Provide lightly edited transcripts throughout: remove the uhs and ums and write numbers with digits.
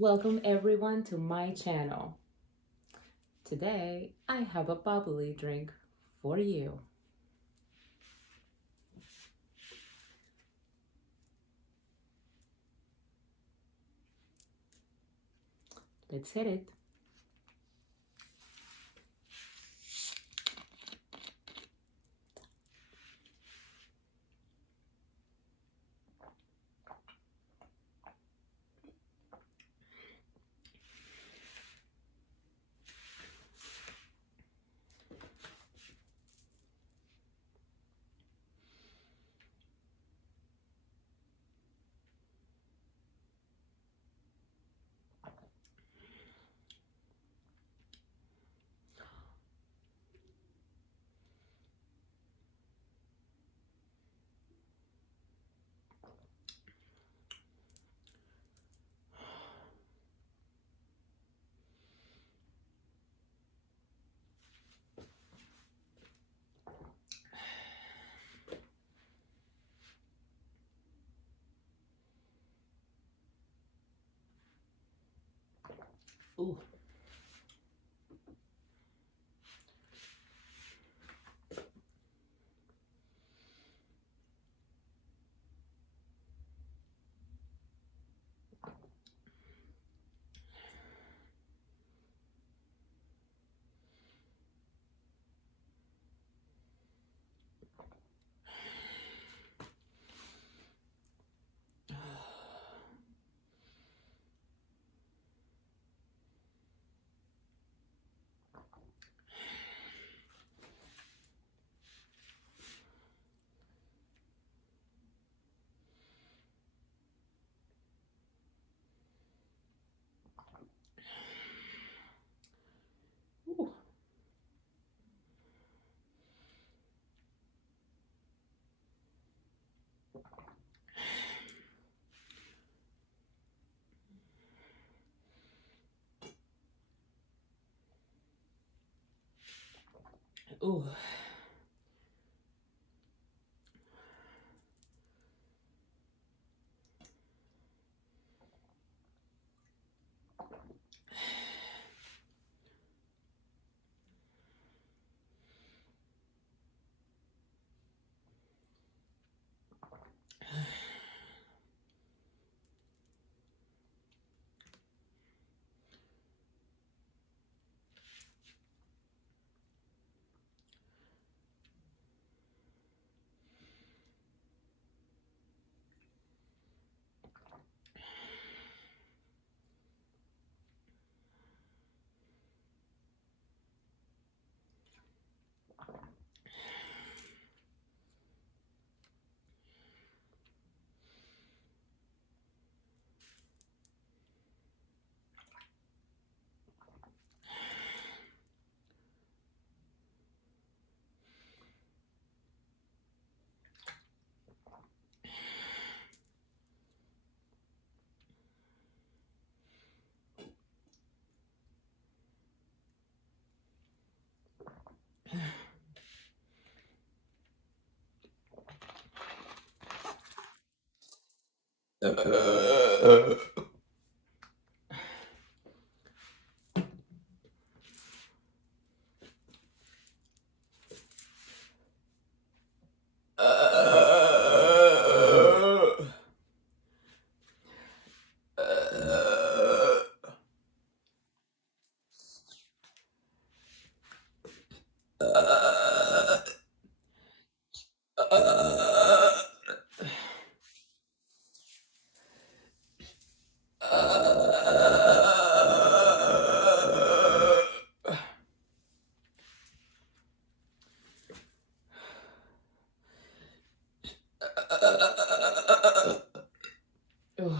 Welcome everyone to my channel. Today I have a bubbly drink for you. Let's hit it. Ooh. Ooh. Ooh.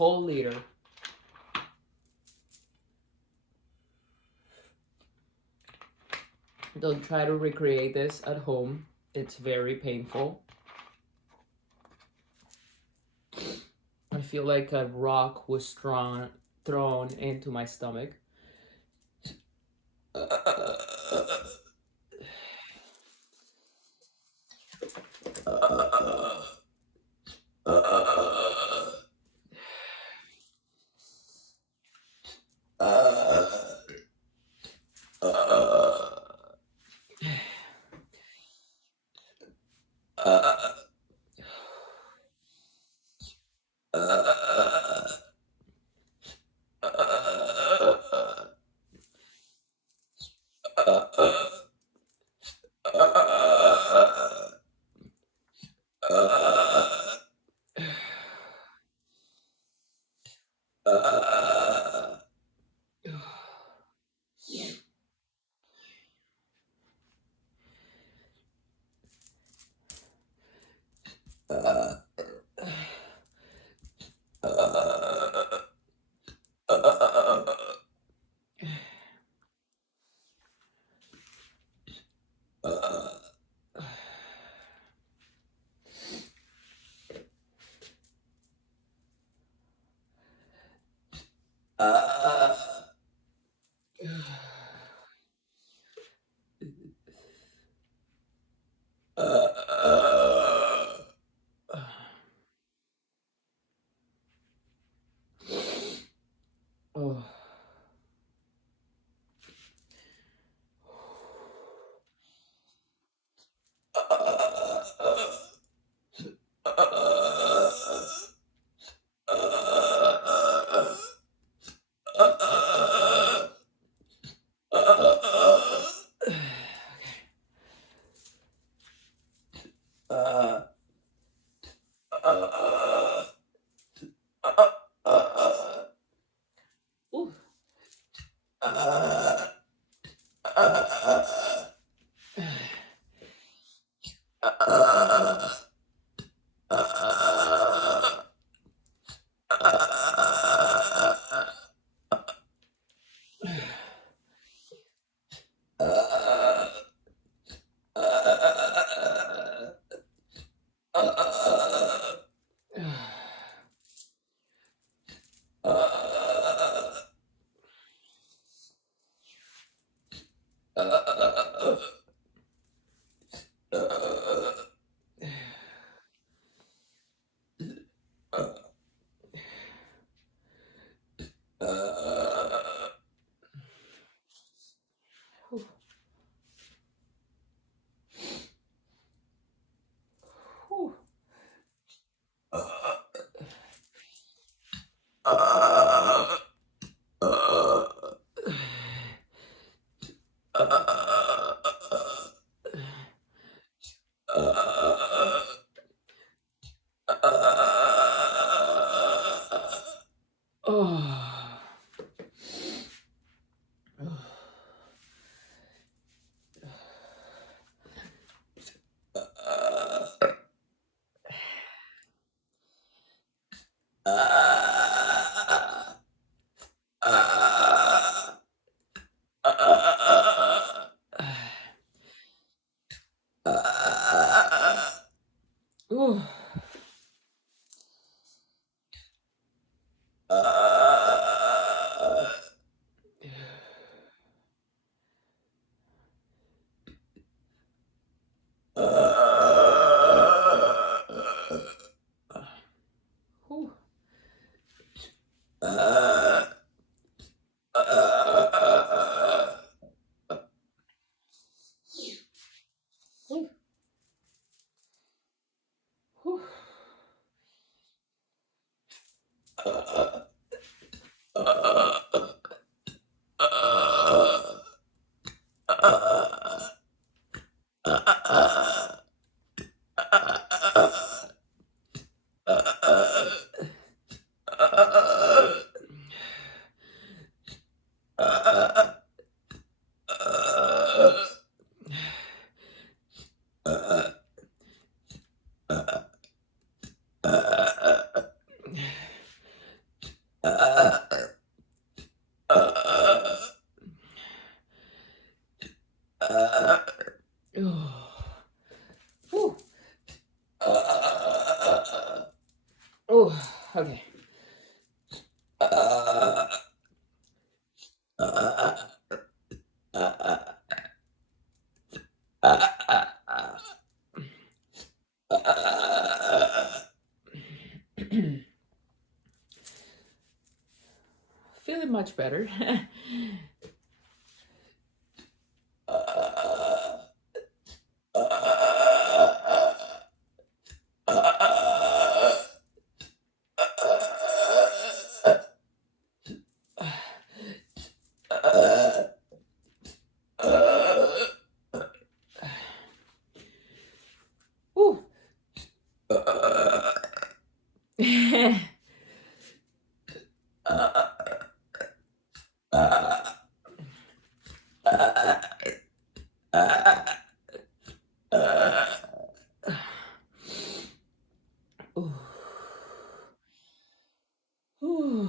Whole liter. Don't try to recreate this at home. It's very painful. I feel like a rock was thrown into my stomach. Oh. Ooh. Oh. Ooh. Ooh. Ooh. Ooh. Ooh. Oh, okay. Feeling much better. Ooh. Ooh. Ooh.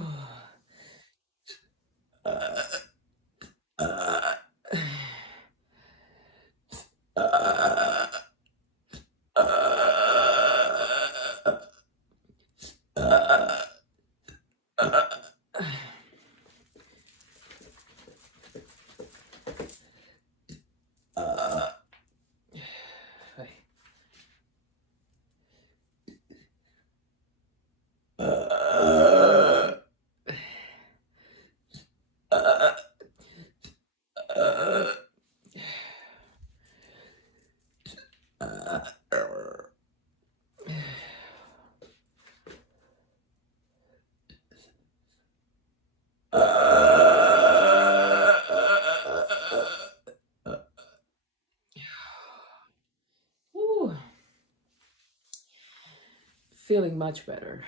Ooh. Feeling much better.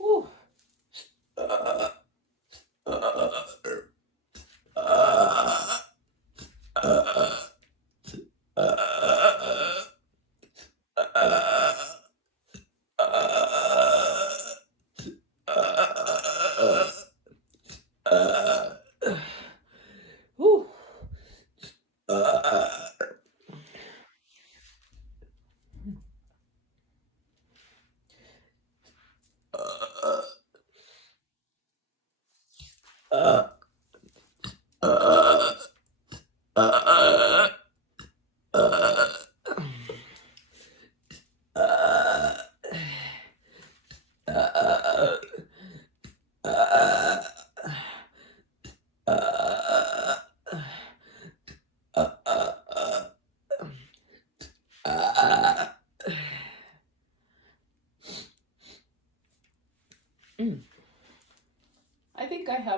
Ooh. Ooh.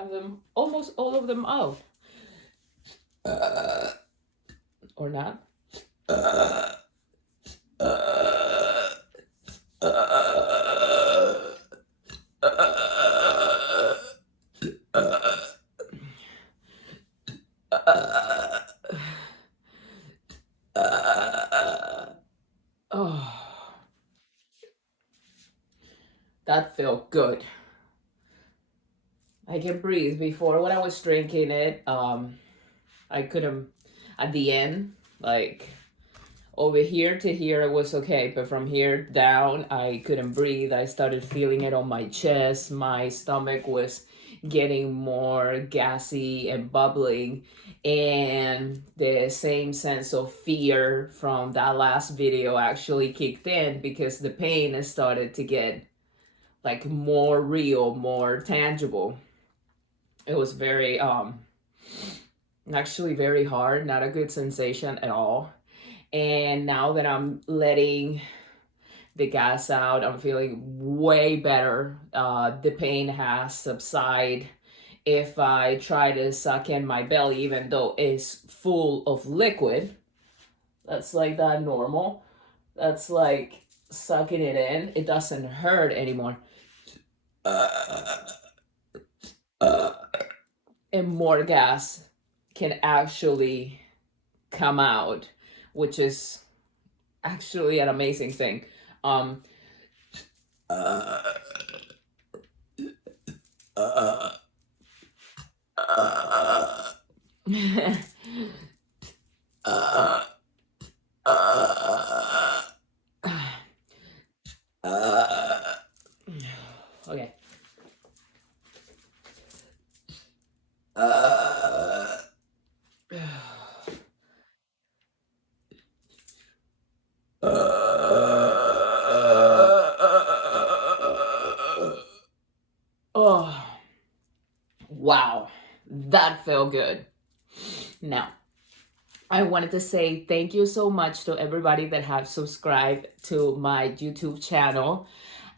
have them, almost all of them out. Or not. Oh, that felt good. I can breathe. Before, when I was drinking it, I couldn't. At the end, like over here to here, it was okay, but from here down, I couldn't breathe. I started feeling it on my chest. My stomach was getting more gassy and bubbling, and the same sense of fear from that last video actually kicked in because the pain started to get like more real, more tangible. It was very actually very hard, not a good sensation at all. And now that I'm letting the gas out, I'm feeling way better. The pain has subsided. If I try to suck in my belly, even though it's full of liquid, that's like that normal. That's like sucking it in. It doesn't hurt anymore. And more gas can actually come out, which is actually an amazing thing. Um, okay. Oh, wow, that felt good. Now, I wanted to say thank you so much to everybody that have subscribed to my YouTube channel.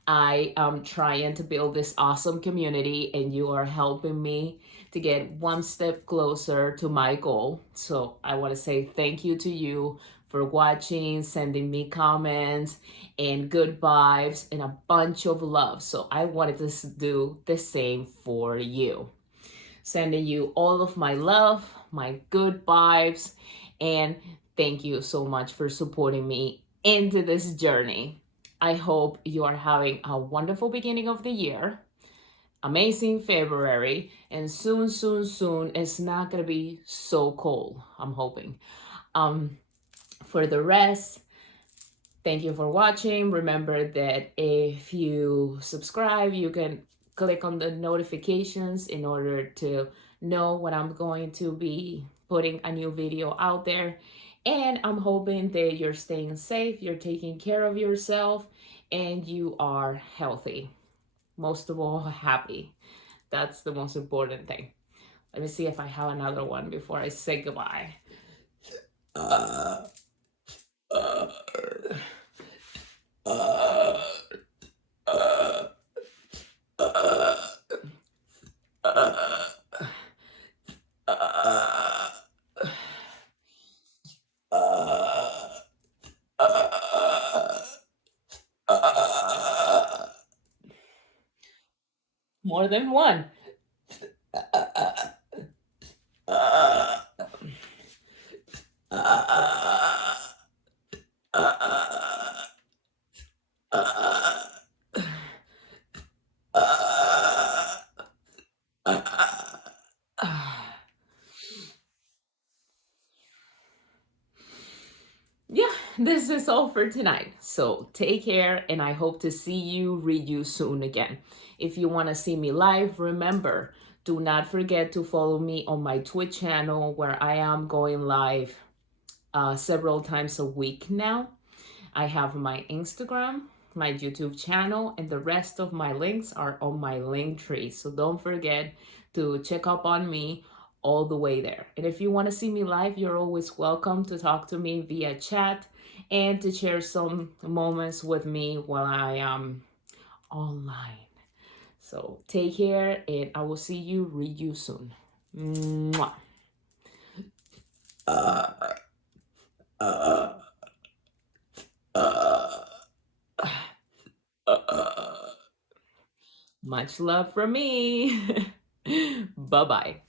I am trying to build this awesome community, and you are helping me to get one step closer to my goal. So I want to say thank you to you for watching, sending me comments and good vibes and a bunch of love. So I wanted to do the same for you. Sending you all of my love, my good vibes, and thank you so much for supporting me into this journey. I hope you are having a wonderful beginning of the year, amazing February, and soon, soon, soon, it's not gonna be so cold, I'm hoping. For the rest, thank you for watching. Remember that if you subscribe, you can click on the notifications in order to know when I'm going to be putting a new video out there. And I'm hoping that you're staying safe, you're taking care of yourself, and you are healthy. Most of all, happy. That's the most important thing. Let me see if I have another one before I say goodbye. More than one. Yeah, this is all for tonight. So take care, and I hope to see you, read you soon again. If you want to see me live, remember, do not forget to follow me on my Twitch channel where I am going live several times a week now. I have my Instagram, my YouTube channel, and the rest of my links are on my link tree. So don't forget to check up on me all the way there. And if you want to see me live, you're always welcome to talk to me via chat and to share some moments with me while I am online. So take care, and I will see you, read you soon. Mwah. Uh, uh, uh, uh. Much love from me. Bye bye.